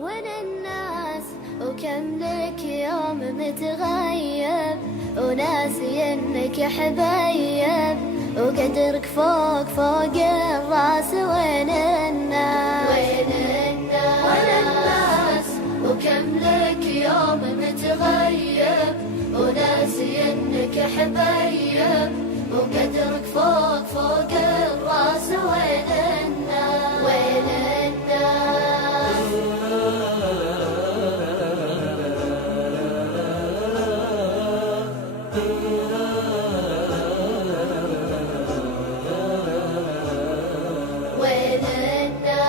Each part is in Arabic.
وين الناس وكم لك يوم متغيب وناسي انك حبيب وقدرك فوق فوق الراس. وين الناس وين الناس وكم لك يوم متغيب وناسي انك حبيب وقدرك فوق فوق الراس. وين الناس وين الناس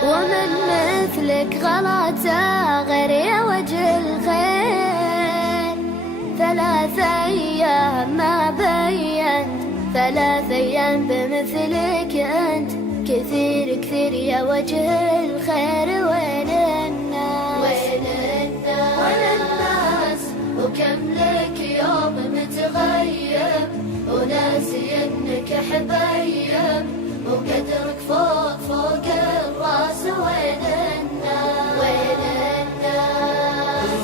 ومن مثلك غلطة غير يا وجه الخير. 3 أيام ما بينت 3 أيام بمثلك أنت كثير كثير يا وجه الخير. وين الناس وين الناس وكم لك يوم متغيب وناسي انك حبيب وقدرك فوق فوق الراس. وين الناس وين الناس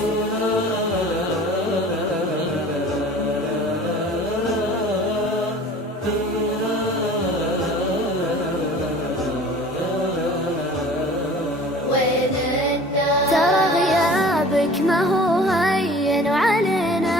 وين الناس ترى غيابك ما هو هين وعلينا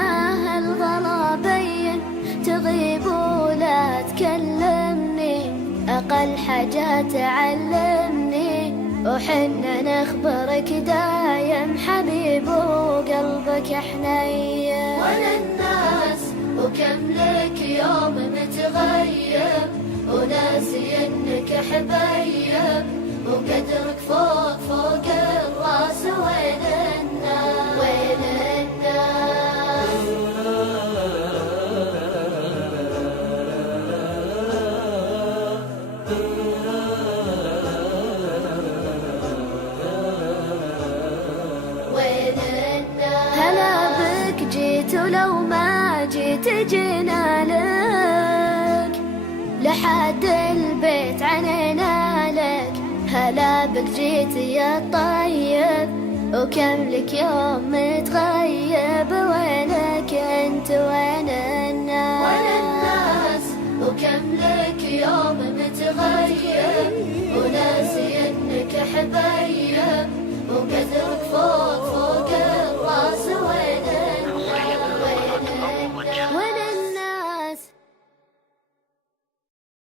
هالغلا بين. تغيب ولا تكلمني أقل حاجة تعلمني وحنا نخبرك دايم حبيب وقلبك حنين. وين الناس وكم لك يوم متغيب وناسي انك حبيب وقدرك فوق فوق الراس. وين الناس وين الناس وين الناس هلا بك جيت ولو ما جيت جينا لك لحد البيت عنينا لك. هلا بك جيت يا طيب وكم لك يوم متغيب. وينك انت وين الناس